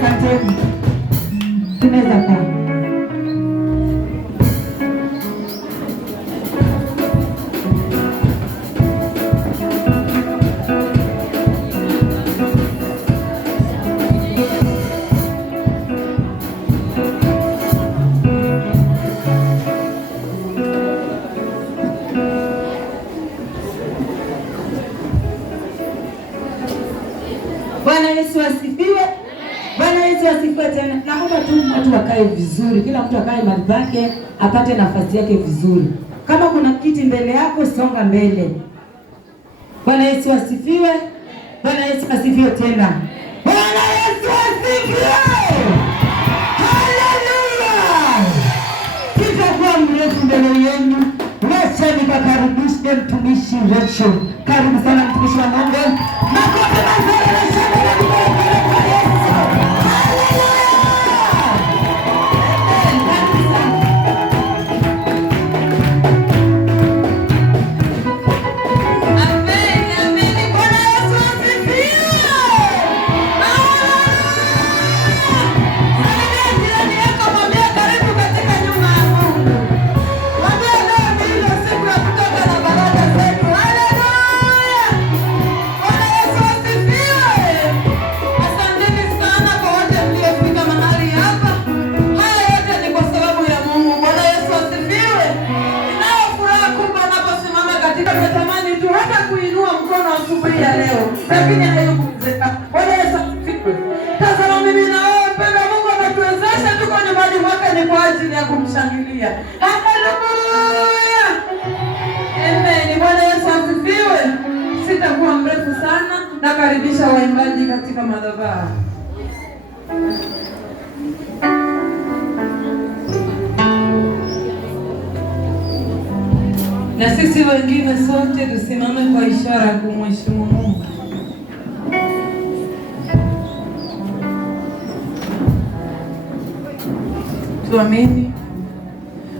asanteni. Tunaweza kaa. Bwana Yesu asifiwe. Bwana Yesu asifiwe tena. Naomba tu watu wakae vizuri. Kila mtu akae mahali pake, apate nafasi yake vizuri. Kama kuna kiti mbele yako, songa mbele. Bwana Yesu asifiwe. Bwana Yesu asifiwe tena. Bwana Yesu asifiwe. Haleluya. Sitakuwa mrefu mbele yenu. Wacha nikakaribishe mtumishi Rachel. Karibu sana mtumishi wa Mungu. Makofi mazuri na shangwe kwa Yesu. Haleluya. Amen. Amen. Bwana Yesu asifiwe. Jirani yako mwambie karibu katika nyumba ya Mungu. Mwambie leo ndio siku ya kutoka na baraka zetu. Haleluya. Bwana Yesu asifiwe. Asanteni sana kwa wote mliofika mahali hapa. Haya yote ni kwa sababu ya Mungu. Bwana Yesu asifiwe. Ninao furaha kubwa ninaposimama katika natamani tu hata kuinua mkono asubuhi ya leo. Lakini haikuwezeka. Bwana Yesu asifiwe. Tazama mimi na wewe mpendwa, Mungu ametuwezesha tuko nyumbani mwake ni kwa ajili ya kumshangilia. Haleluya. Amen. Bwana Yesu asifiwe. Sitakuwa mrefu sana, nakaribisha waimbaji katika madhabahu. Na sisi wengine sote tusimame kwa ishara ya kumheshimu Mungu. Tuamini.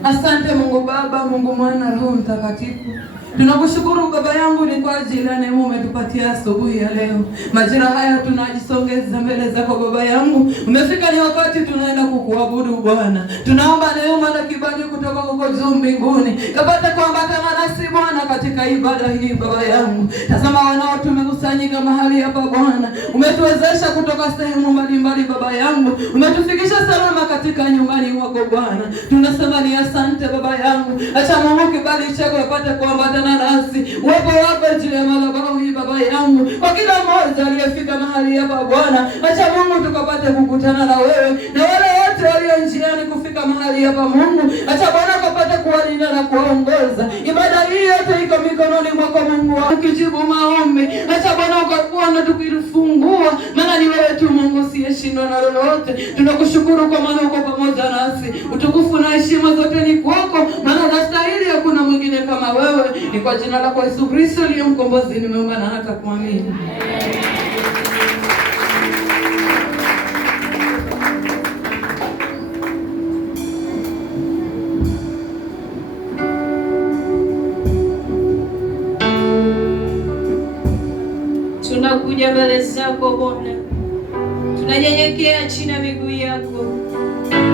Asante Mungu Baba, Mungu Mwana, Roho Mtakatifu. Tunakushukuru Baba yangu ni kwa ajili ya neema umetupatia asubuhi ya leo. Majira haya tunajisongeza mbele zako Baba yangu. Umefika ni wakati tunaenda kukuabudu Bwana. Tunaomba neema na kibali kutoka huko juu mbinguni. Kapata kuambatana nasi Bwana katika ibada hii Baba yangu. Tazama wanao tumekusanyika mahali hapa Bwana. Umetuwezesha kutoka sehemu mbalimbali Baba yangu. Umetufikisha salama katika nyumbani mwako Bwana. Tunasema ni asante Baba yangu. Acha Mungu kibali chako yapate kuambatana nasi. Uwepo wako juu ya madhabahu hii Baba yangu. Kwa kila mmoja aliyefika mahali hapa Bwana. Acha Mungu tukapate kukutana na wewe. Na wale wote walio njiani kufika mahali hapa Mungu. Acha Bwana kapate kuwalinda na kuwaongoza. Ibada hii yote iko mikononi mwako Mungu wangu. Ukijibu maombi. Acha Bwana ukakuona tukifungua. Maana ni wewe tu Mungu usiyeshindwa na lolote. Tunakushukuru kwa maana uko pamoja nasi. Utukufu na heshima zote ni kwako. Maana unastahili, hakuna mwingine kama wewe. Ni kwa jina lako Yesu Kristo aliye mkombozi nimeomba na hata kuamini. Tunakuja mbele zako Bwana. Tunanyenyekea chini ya miguu yako.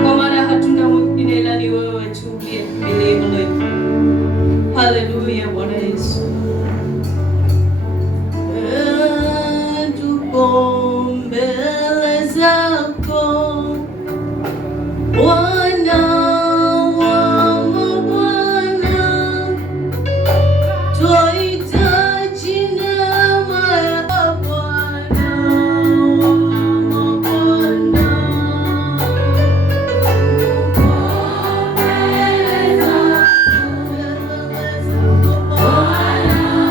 Kwa maana hatuna mwingine ila ni wewe tu ndiye milele. Haleluya Bwana Yesu. Tuko mbele zako Bwana. Bwana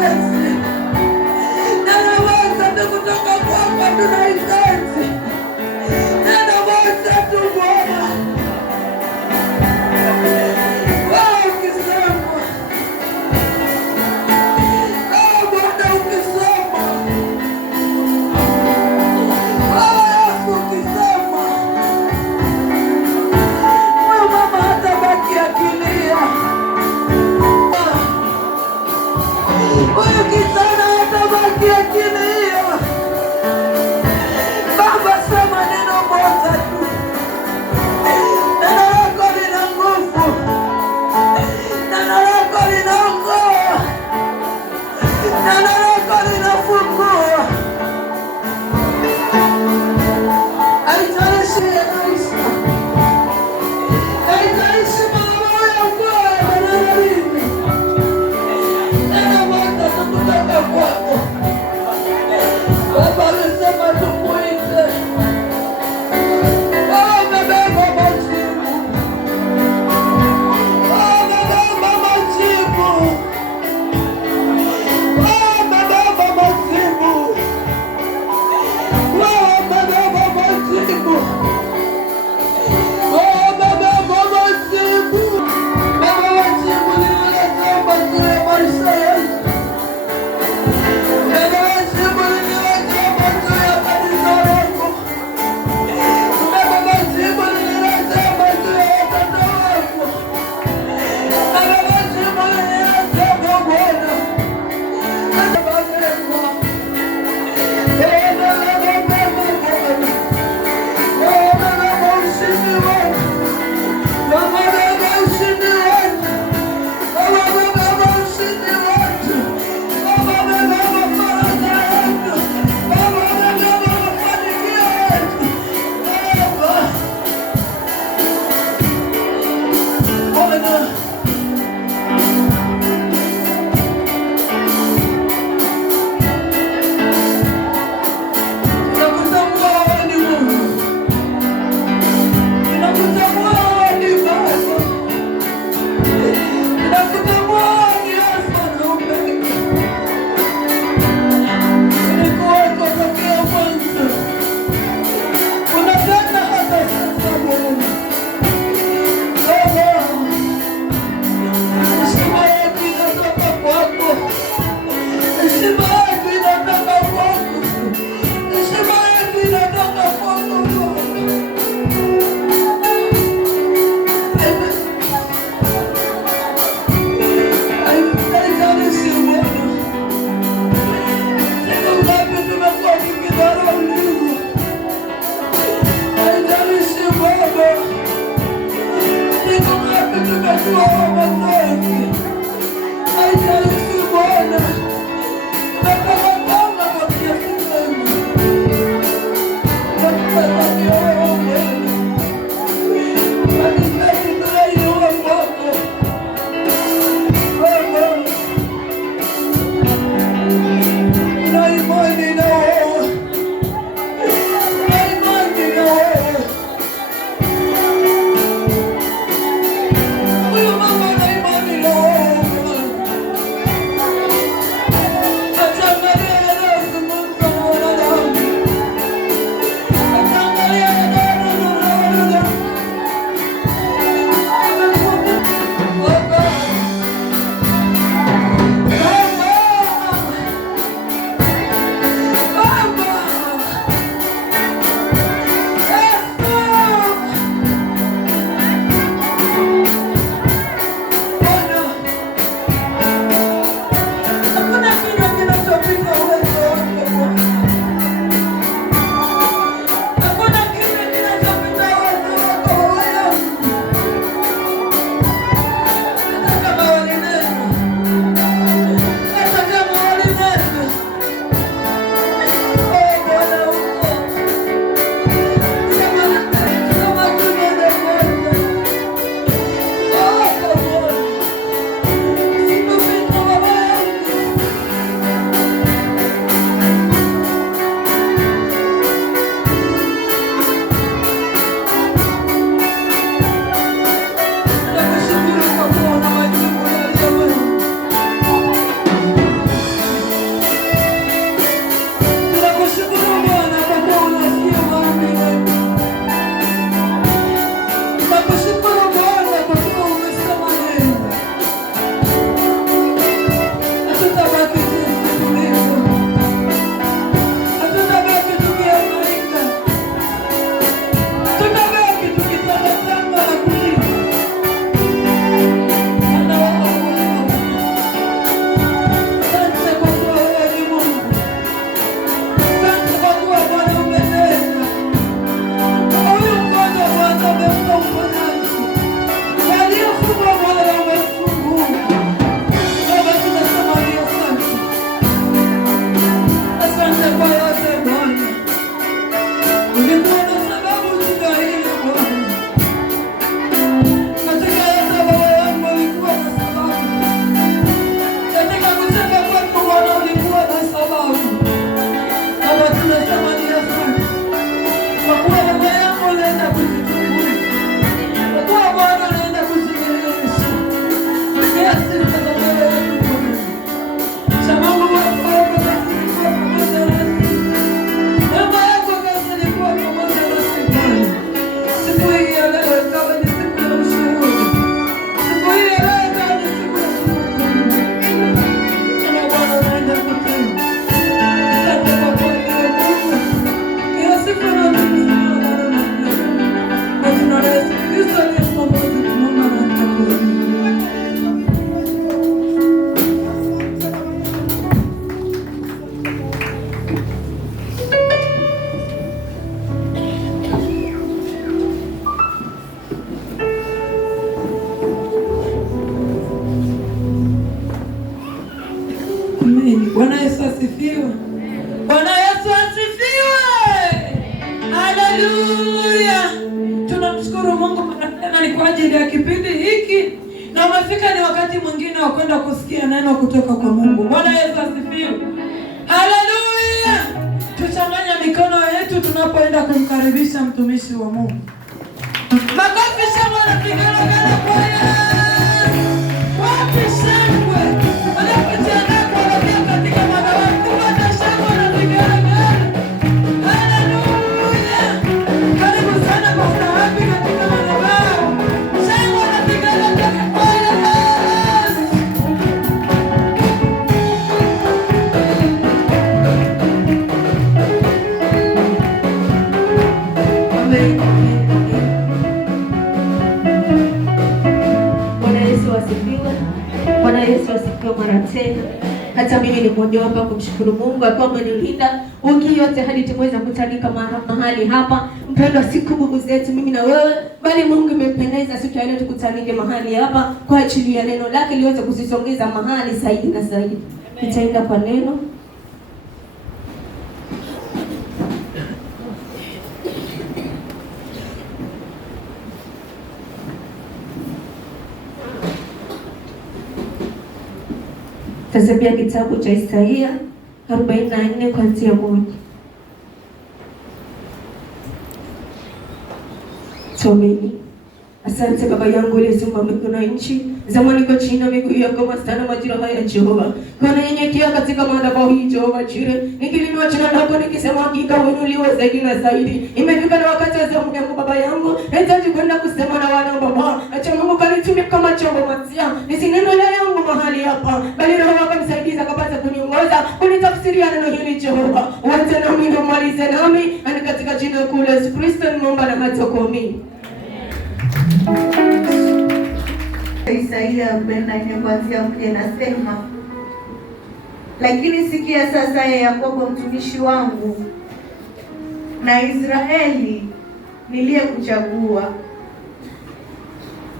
tunahitaji. Neno moja tu kutoka kwako tunahitaji. Neno moja tu Bwana. Wewe ukisema, Bwana ukisema, Yesu ukisema, huyu mama hatabaki akilia. Huyu kijana hatabaki akilia. Baba, sema neno moja tu. Neno lako lina nguvu. Neno lako linaokoa. Neno lako linafungua. Haijalishi maisha. Haijalishi mambo yanayokuwa nini. Neno moja tu kutoka kwako. Baba alisema tumuite. Amebeba majibu. Amebeba majibu. Amebeba tumaini. Bwana Yesu asifiwe. Bwana Yesu asifiwe. Haleluya. Tunamshukuru Mungu mara tena ni kwa ajili ya kipindi hiki. Na umefika ni wakati mwingine wa kwenda kusikia neno kutoka kwa Mungu. Bwana Yesu asifiwe. Haleluya. Tuchanganya mikono yetu tunapoenda kumkaribisha mtumishi wa Mungu. Makofi shangwe na vigelegele kwa Yesu. Wapi shangwe? Wanapojiandaa kuelekea katika madhabahu, wapi shangwe na vigelegele? Haleluya. Karibu sana kwa furaha katika madhabahu. Shangwe na vigelegele kwa Yesu. Amen. Bwana Yesu asifiwe mara tena. Hata mimi ni mmoja wapo kumshukuru Mungu akiwa amenilinda wiki yote hadi tumeweza kutanika mahali hapa. Mpendwa, siku nguvu zetu mimi na wewe, bali Mungu imempendeza siku ya leo tukutanike mahali hapa kwa ajili ya neno lake liweze kusisongeza mahali zaidi na zaidi. Nitaenda kwa neno. Tasabia kitabu cha Isaia 44 kuanzia 1. Someni. Asante Baba yangu uliyeumba mbingu na nchi, zamani kwa chini na miguu yako mastana majira haya Jehova. Kwa nyenyekea katika madhabahu hii Jehova Jire, nikilinua jina lako nikisema hakika uinuliwe zaidi na zaidi. Imefika na wakati wa zamu yangu Baba yangu, nahitaji kwenda kusema na wana Baba. Acha Mungu kanitumie kama chombo matia. Nisineno la yangu mahali hapa, bali Roho wako msaidizi akapata kuniongoza, kunitafsiria neno hili Jehova. Uanze na mimi umalize nami, na katika jina kuu la Yesu Kristo nimeomba na hatakomi. Isaia 44 kuanzia 1 nasema, lakini sikia sasa ya Yakobo mtumishi wangu na Israeli niliyekuchagua,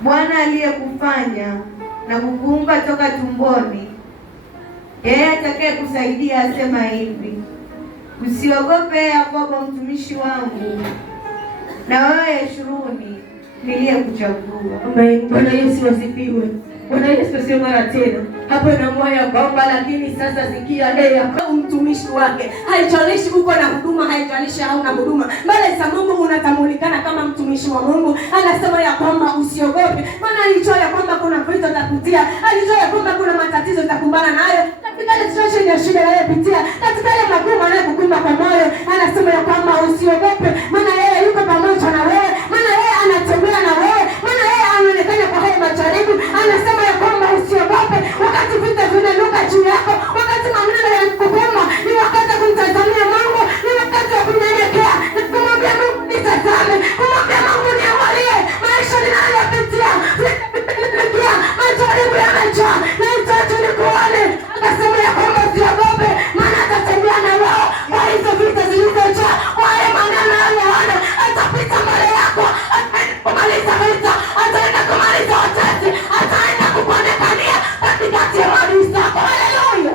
Bwana aliyekufanya na kukuumba toka tumboni, yeye atakaye kusaidia asema hivi, usiogope Yakobo mtumishi wangu, na wewe Yeshuruni niliyekuchagua. Amen. Bwana Yesu asifiwe. Bwana Yesu asifiwe mara tena. Hapo namwaya kwamba lakini sasa sikia Yakobo mtumishi wake. Haijalishi uko na huduma, haijalishi hauna huduma. Mbele za Mungu unatambulikana kama mtumishi wa Mungu. Anasema ya kwamba usiogope. Maana alijua ya kwamba kuna vita utakutia. Alijua ya kwamba kuna matatizo utakumbana nayo. Katika ile situation ya shida unayopitia, katika ile magumu anayokukumba kwa moyo, anasema ya kwamba usiogope. Maana yeye yuko pamoja na wewe. Maana yeye anatembea na wewe. Maana yeye anaonekana kwa haya majaribu. Anasema ya kwamba usiogope. Wakati vita vinanuka juu yako, wakati maneno yanakukuma, ni wakati wa kumtazamia Mungu, ni wakati wa kunyenyekea, na kumwambia Mungu nitazame, kumwambia Mungu niangalie maisha ninayopitia, majaribu yamejaa, na hitaji nikuone. Akasema ya kwamba usiogope, maana atatembea na wao kwa hizo vita zilizojaa, kwa haya maneno yanayoona, atapita mbele yako, ataenda kumaliza vita, ataenda kumaliza watesi, ataenda kukuonekania katikati ya maadui zako. Haleluya.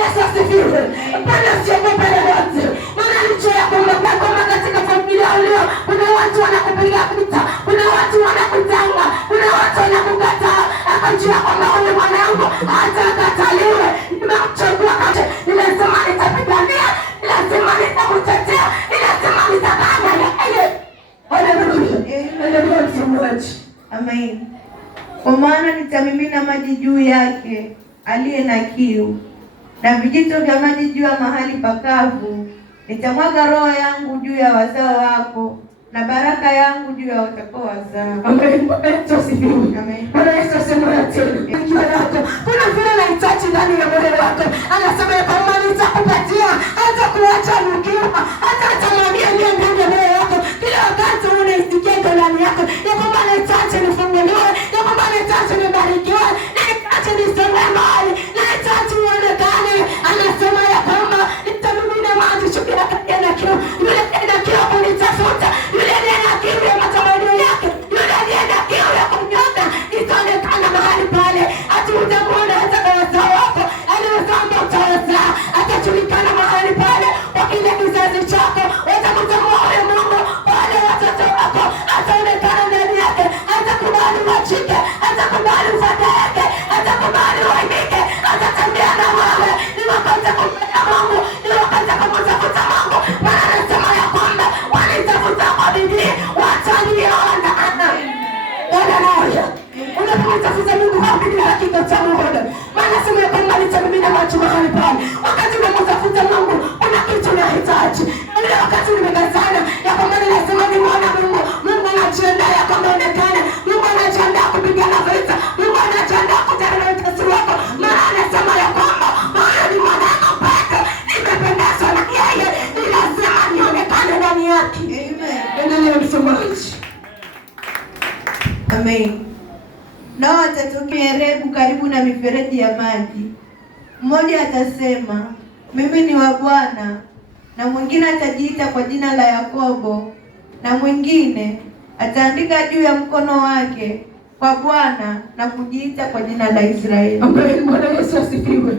Yesu asifiwe. Bwana usiogope lolote. Maana licha ya kwamba katika familia ulio, kuna watu wanakupiga vita, kuna watu wanakutanga, kuna watu wanakukataa. Akajua kwamba huyu mwanangu hatakataliwe. Nimemchagua kati, lazima nitapigania, lazima nitamtetea, lazima nitabana yeye. Haleluya. Haleluya. Amen. Kwa maana nitamimina maji juu yake aliye na kiu, na vijito vya maji juu ya mahali pakavu. Nitamwaga roho yangu juu ya wazao wako, na baraka yangu juu ya watakao wazao. Amen. Amen. Bwana Yesu asifiwe tena. Kuna vile unahitaji ndani ya moyo wako. Anasema ya kwamba nitakupatia, hata kuacha ukiwa, hata atamwambia ndiye ndani ya moyo wako. Kila wakati unaisikia ndani yako ya kwamba nahitaji nifunguliwe, ya kwamba nahitaji nibarikiwe, nahitaji nisonge mbali, nahitaji uonekane. Anasema ya kwamba nitamimina maji juu yake na kiu. Yule ana kiu kunitafuta, yule ana kiu ya matamanio yake, yule ana kiu ya kumnyota, itaonekana mahali pale. Ati utakuona hata kwa wazao wako, aliwazamba utaweza. Amen. Nao watatokea Rebu karibu na mifereji ya maji. Mmoja atasema, mimi ni wa Bwana, na mwingine atajiita kwa jina la Yakobo, na mwingine ataandika juu ya mkono wake kwa Bwana na kujiita kwa jina la Israeli. Amen. Bwana Yesu asifiwe.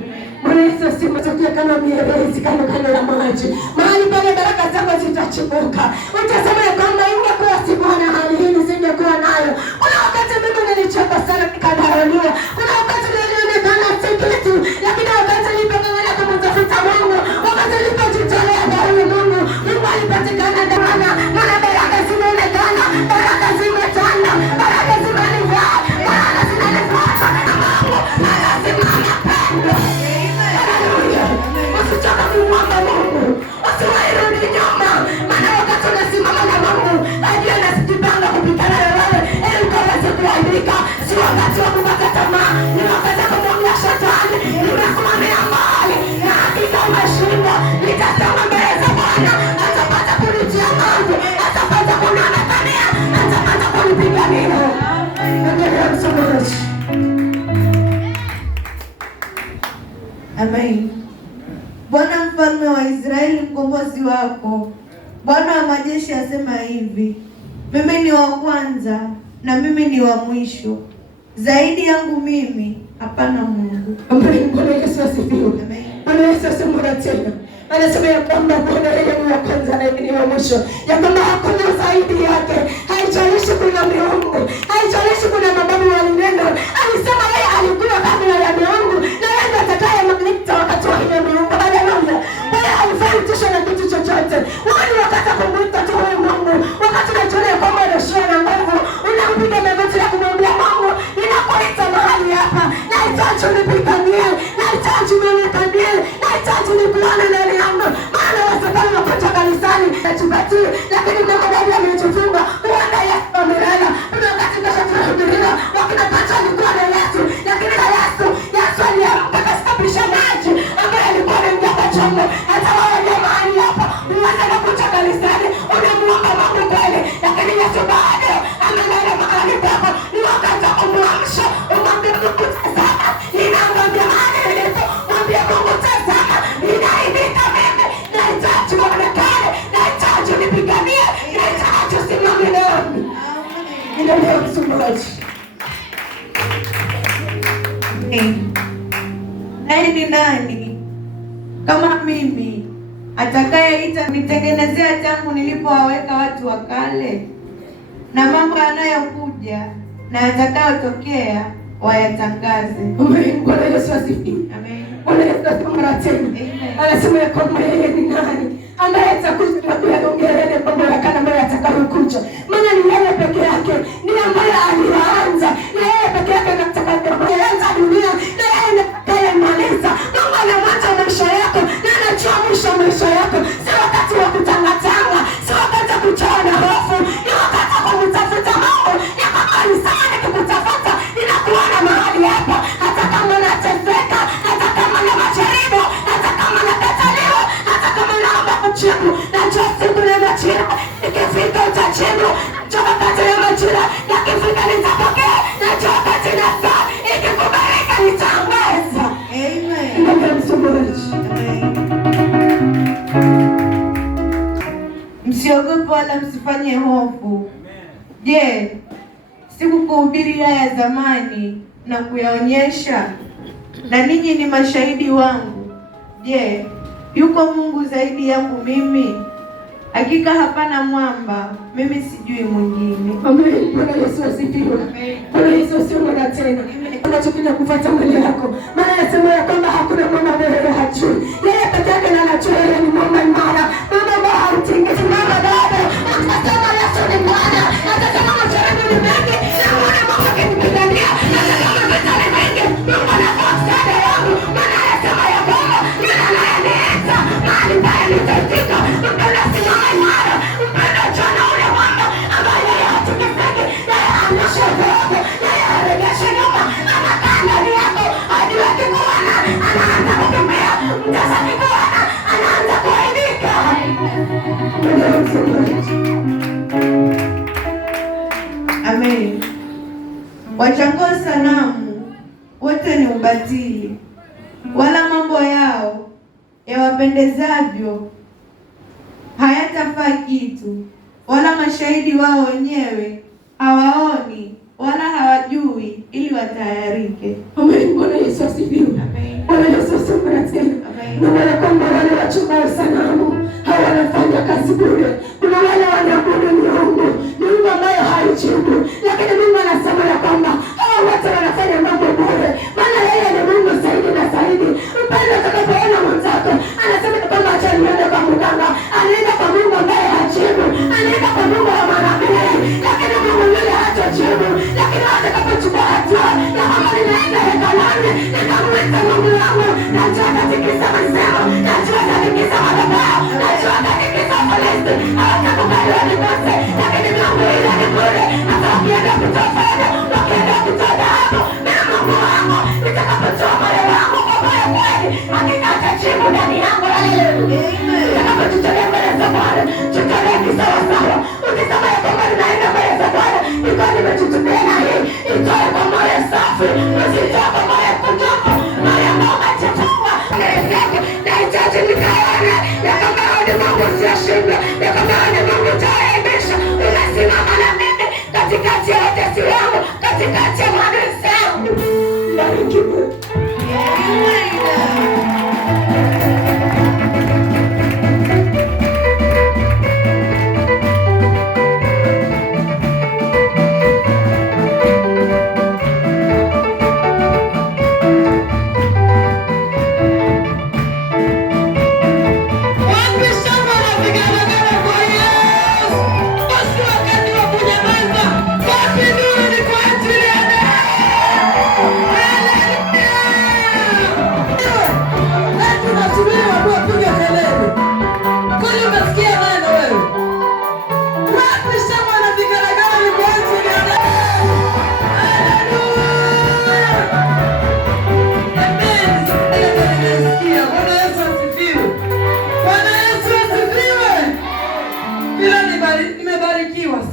Bwana Yesu asifiwe. Tokea kama mierezi kando ya maji. Mahali pale baraka zako zitachipuka. Utasema ya kwamba ingekuwa si Bwana hali hii nisingekuwa nayo. Kuna wakati mimi nilichoka sana nikadharauliwa. Kuna wakati nilionekana si kitu, lakini wakati nilipong'ang'ana kumtafuta Mungu, wakati nilipojitolea kwa Mungu, Mungu alipatikana ndani. Maana baraka zimeonekana, baraka zimetanda, baraka zimenivaa, baraka zinanifuata na Mungu anasimama pendo. Usichoka kumwomba Mungu, usiwahi nyuma, maana wakati unasimama na Mungu, ajua anajipanga kupigana na wewe ili ukaweze kuaibika. Si wakati wa kukata tamaa, ni wakati wa kumwambia Shetani, nimesimamia mahali na hakika umeshindwa. Nitasema mbele za Bwana, atapata kunitia nguvu, atapata kunionekania, atapata kunipigania. Endelea msomaji. Amen. Bwana mfalme wa Israeli, mkombozi wako, Bwana wa majeshi asema hivi, mimi ni wa kwanza na mimi ni wa mwisho, zaidi yangu mimi hapana Mungu. Amen. Bwana Yesu asifiwe. Amen. Bwana Yesu asifiwe tena. Anasema ya kwamba Bwana yeye ni wa kwanza na ni wa mwisho, ya kwamba hakuna zaidi yake. Haijalishi kuna miungu, haijalishi kuna mababu walinena. Alisema yeye alikuwa kabla ya miungu na yeye atakaye mlita wakati wa ile miungu. Haleluya. Yeye haifai tisho na kitu chochote. Wani wakati kumwita tu huyu Mungu, wakati unajiona kwamba unashia na nguvu, unampiga magoti na kumwambia Mungu, ninakuita mahali hapa, nahitaji unipiganie, nahitaji unionekanie, nahitaji unipigane ndani yangu. Maana wasababu wakuja kanisani nachubati, lakini Mungu ndani ametufunga, huenda Yesu amelala. Kuna wakati kesho tunahubiria, wakina Petro alikuwa na Yesu, lakini na Yesu aliamka kastapisha maji ambaye alikuwa anaingia kwa chombo. Hata wewe ndio mahali hapa, unaweza kuja kanisani, unamuomba Mungu kweli, lakini Yesu bado amelala mahali pako. Ni wakati wa kumwamsha, umwambie Mungu tazama, ninaangalia mahali nilipo, mwambie Mungu tazama, ninaibika mimi, nahitaji uonekane, nahitaji unipiganie, nahitaji usimame nami. Ndio msomaji. Naye ni nani kama mimi atakayeita nitengenezea tangu nilipowaweka watu wa kale, na mambo yanayokuja na yatakayotokea wayatangaze. Amen. Bwana Yesu asifiwe. Amen. Bwana Yesu asifiwe tena. Anasema ya kwamba yeye ni nani ambaye atakuja na kuyaongea yale mambo ya kale ambayo yatakayokuja. Maana ni yeye peke yake ni ambaye alianza, na yeye peke yake anataka kuanza dunia, na yeye atakayemaliza. Mungu anamwacha maisha yako na anajua mwisho wa maisha yako. Si wakati wa kutangatanga, si wakati wa kujawa na hofu, ni wakati wa kumtafuta Mungu. Ya kwamba alisema nikikutafuta ninakuona mahali hapa, hata kama nateseka, hata kama na majaribu, hata kama nakataliwa, hata kama naomba kujibu, najua siku na majira ikifika utajibu. Najua wakati na majira yakifika nitapokea, najua wakati na saa ikikubalika nitaangaza. Amen. Ndio msomaji. Msiogope wala msifanye hofu. Je, sikukuhubiri haya zamani na kuyaonyesha? Na ninyi ni mashahidi wangu. Je, yuko Mungu zaidi yangu mimi? Hakika hapana mwamba, mimi sijui mwingine. Amen. Bwana Yesu asifiwe. Bwana Yesu asifiwe tena. Unachopenda kufuata mbele yako. Maana anasema ya kwamba hakuna mwamba mbele hajui. Yeye peke yake ndiye anajua, yeye ni mwamba imara. Mwamba ambao hautingiki, mwamba bado. Akasema Yesu ni Bwana. Akasema majaribu ni mengi, na mwana Mungu akinipigania. Akasema vita ni mengi, Mungu anakuwa msaada wangu. Maana anasema ya kwamba yeye anayeniita mahali pale nitafika. Mpenda simama imara, mpenda jana ule mwamba ambaye yeye hatikisiki, yeye haonyeshe dhaifu, yeye harejeshe nyuma, anakaa ndani yako. Ajua akikuona anaanza kukimbia, mtasa akikuona anaanza kuaibika. Amen. Wachangao sanamu wote ni ubatili, wala mambo yao yawapendezavyo hayatafaa kitu, wala mashahidi wao wenyewe hawaoni wala hawajui ili watayarike. Amen. Bwana Yesu asifiwe. Amen. Bwana Yesu asifiwe. Amen. Na wale kwamba wale wachongao sanamu hawa wanafanya kazi bure. Kuna wale wanaabudu miungu ambayo haijibu, lakini Mungu anasema ya kwamba hawa wote wanafanya mambo bure, maana yeye ni Mungu zaidi na zaidi. Mpendo utakapoona mwenzako anasema kwamba acha niende kwa mganga, anaenda kwa Mungu ambaye hajibu, anaenda kwa Mungu wa manabii, lakini Mungu yule hajajibu. Lakini atakapochukua hatua ya kwamba ninaenda hekaluni nikamwita Mungu wangu, najua atatikisa mazao, najua atatikisa madhabahu, najua atatikisa Filisti, hawatakubali wanikose, lakini Mungu yule ni bure. Hata wakienda kutoa fedha, wakienda kutoa dhahabu, na Mungu wangu nitakapotoa moyo wangu kwa moyo kweli, hakika atajibu ndani yangu. Nitakapotutolee mbele za Bwana, tutolee kisawasawa. Ukisema ya kwamba ninaenda mbele za Bwana nilikuwa nimejitupia na hii, itoe kwa moyo safi, usitoe kwa moyo kutupu, moyo ambao umechafuka. Nahitaji nikaone ya kwamba ni Mungu siyashindwa, ya kwamba ni Mungu utayemisha. Unasimama na mimi katikati ya watesi wangu, katikati ya maadui zangu. Barikiwe.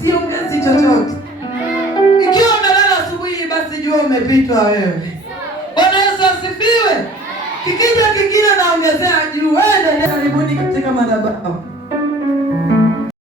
Siongezi chochote. Ikiwa umelala asubuhi basi jua umepitwa wewe. Bwana Yesu asifiwe. Kikija kingine naongezea juu. Wewe karibuni katika madhabahu.